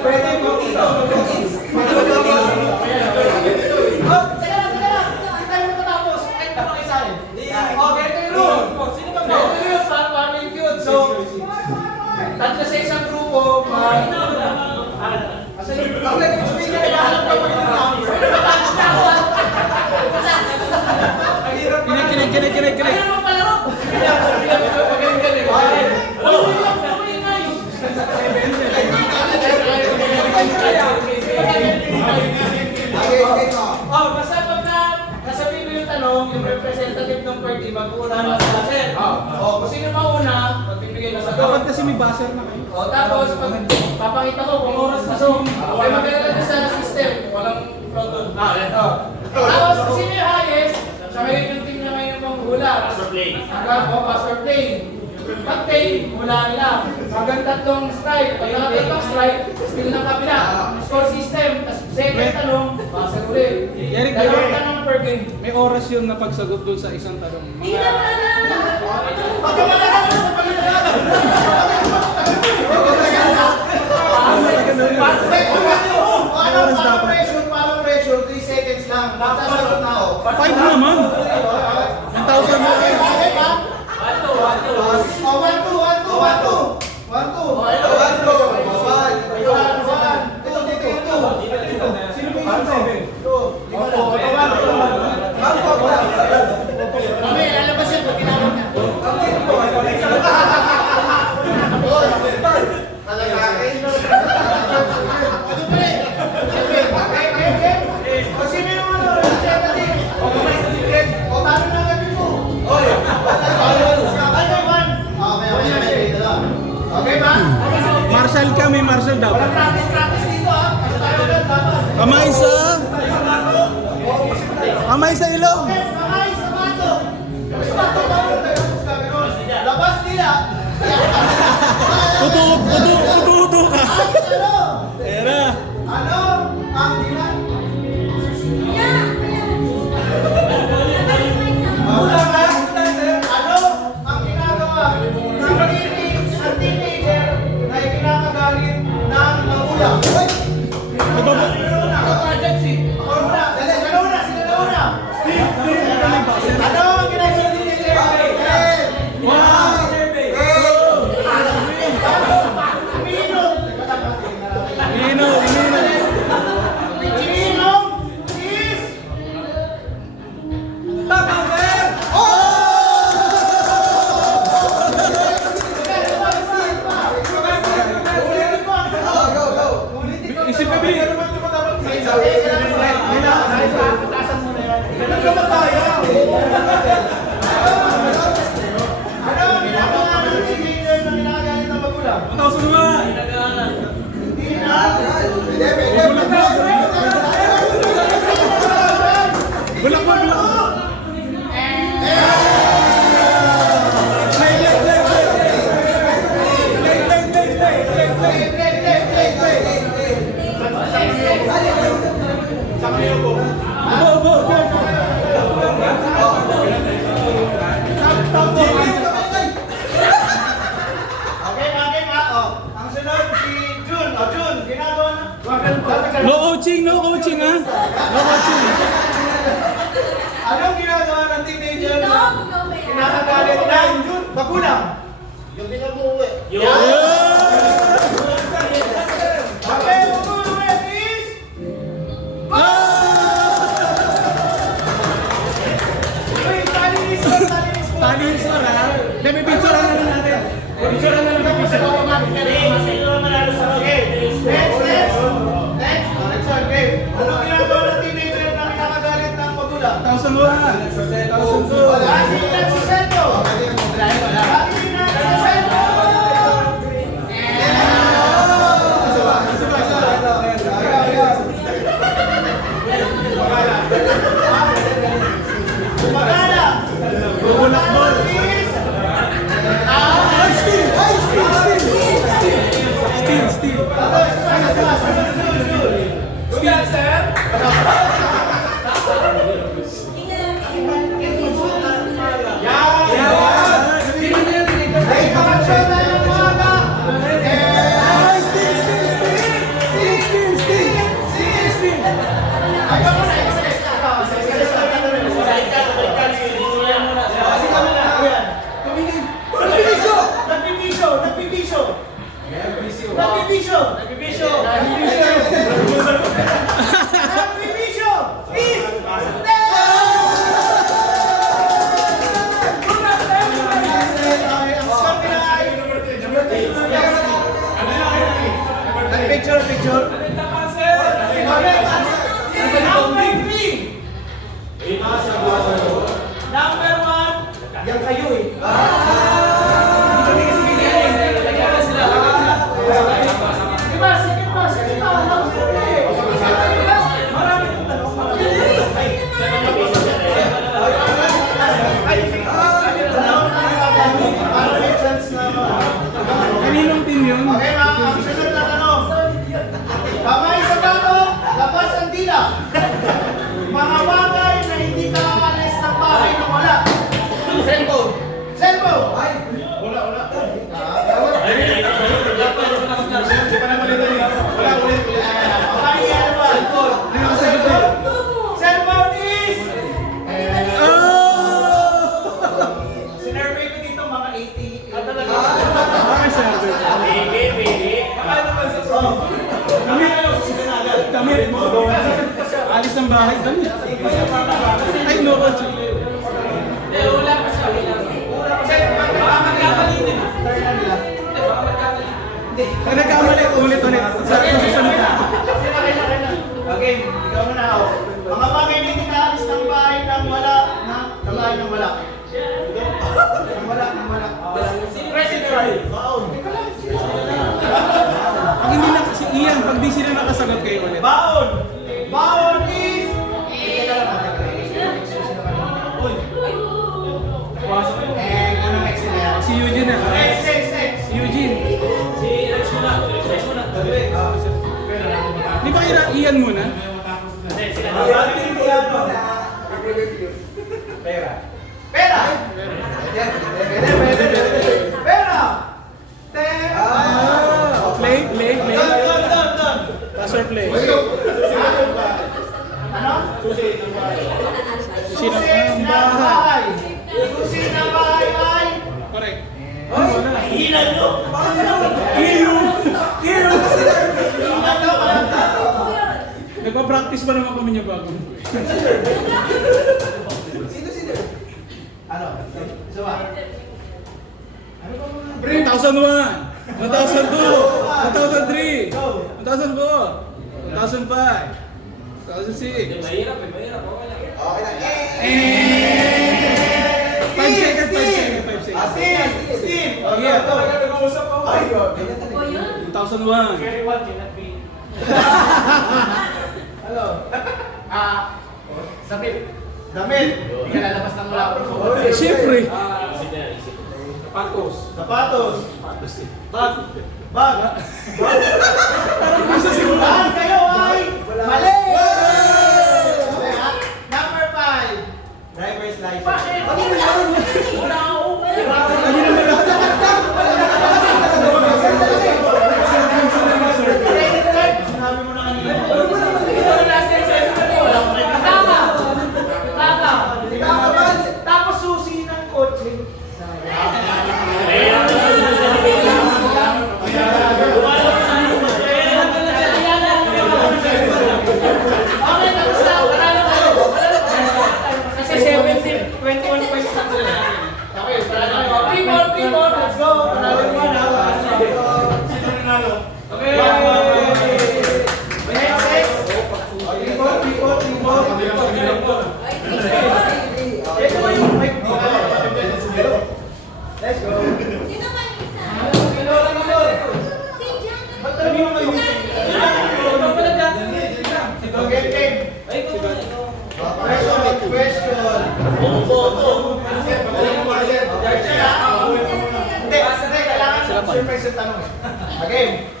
Pwede mo dito. Oh, teka lang. Kita mo matapos. Kahit pa kayo sa akin. Oh, ganito yung rule. Sino ba ba? Ganito yung family feud. So, tatlo sa isang grupo. Kasi ako nag-speaker, naghahanap ka pa rin namin. Kinig. Ano mo palaro? Oh, basta pagka nasabihin mo yung tanong, yung representative ng party, mag-uuna na sila, sir. Oh, kung sino mauna, magbibigay na sa Dapat kasi may buzzer na kayo. O tapos, pag papakita ko kung oras na so, okay, magkakalan sa system, walang fraud doon. Tapos, kung sino yung highest, siya ngayon yung team na ngayon pang hula. Pass or play. Pag play, hula nila. Hanggang tatlong strike. Pag nakatatlong strike, still ng kabila. Score system. Tapos second tanong, buzzer ulit. Dalawang tanong per game. May oras yung napagsagot doon sa isang tanong. Parang pressure, 3 seconds lang. Sasagot na ako. 5 naman. 1,000 mo. Marshall ka, may Marshall daw. Practice dito ah. Kamay sa ilong. Kamay sa bato. Labas nila. Uto ka. Era. Ano ang ginagawa? Ano ang ginagawa ng teenager na ikinakagalit ng magulang? Ano ang ginagawa ng teenager? Umiinom is Isip ka, Bi. Ano ang ginagawa ng teenager na ginagalit ng magulang? 1,000 naman. Hindi na. Bulak mo. Ang sunod si Jun. Jun, ginagawa na. No coaching ha. No coaching. Anong ginagawa ng teenager na kinakagalit ng magulang? Yung pinabuwi. Okay, magulang is... Uy, Tanis mo ha. May picture na rin natin. Picture na rin natin. Anong ginagawa ng teenager na kinakagalit ng magulang? 1,000 mo ha. 1,000. Lagi nagsisento! Lagi nagsisento! Magana! Bulak mo. Steel. Good answer! Nagbibisyo! Nagbibisyo! Nagbibisyo! Nagbibisyo! Is! Picture, picture. Number 3. Number 1. Yang kayo eh. Diba, sige pa. Marami kong tanong. Kaninong team yun? Okay, mga sunod na tanong. Kamay sa bato, labas ang dila. Mga bagay na hindi nakakalis ng bahay na wala. Cellphone. Cellphone. Ay. Wala. Hindi pa naman ito niya. Wala, ulit. Okay, ano ba? Cellphone. Cellphone is... Sinurvey ko dito mga 80. Bakit sabi? Damit mo. Alis ng bahay, damit. Ay, no. Wala pa siya. Nagkamali ulit. Sa susunod na. Okay, ikaw muna ako. Mga bagay na hindi naalis ng bahay nang wala. Ng bahay nang wala. Nang wala. President. Baon. Pag hindi na si Ian, pag di sila nakasagot kayo ulit. Baon. Baon is... unang ex na yan. Si Eugene na. Next. Si Eugene. Di ba kaya Ian muna? Pera. Pera. Play. Don. Pass or play? Ano? Sino? Susi na bahay. Susi na bahay ay... Correct. Hilan nyo! Kiyo! Malanta. Nagpa-practice pa naman kami niya bago. Ano? Suma? Ano ba mga... 2001, 2002, 2003, 2004, 2005, 2006. Mahirap. Okay na. 5 seconds. Steve! Okay, ito. Nag-uusap ako. Ay, God. 2001. Ano? Damit. Damit. Hindi ka lalabas ng wala. Siyempre. Sapatos. Bag. Isa siguro. Lahat kayo ay mali! Okay, ha? Number 5. Driver's license. Bakit? Wala ako. Credit card. Sinabi mo na kanina. Ito ang last time sa'yo. Wala ko rin. Tama. Tapos susi ng kotse. Okay, tapos na. Panalo kayo. Kasi 17, 21 points na sila. Okay, panalo kayo. 3 more. Let's go. Panalo mo na. Sino nanalo? Okay. Next. Report. Ito ba yung mic dito? Let's go. Ba't talaga yung mic dito? Game. Question. Hindi, kailangan surprise yung tanong eh. Game.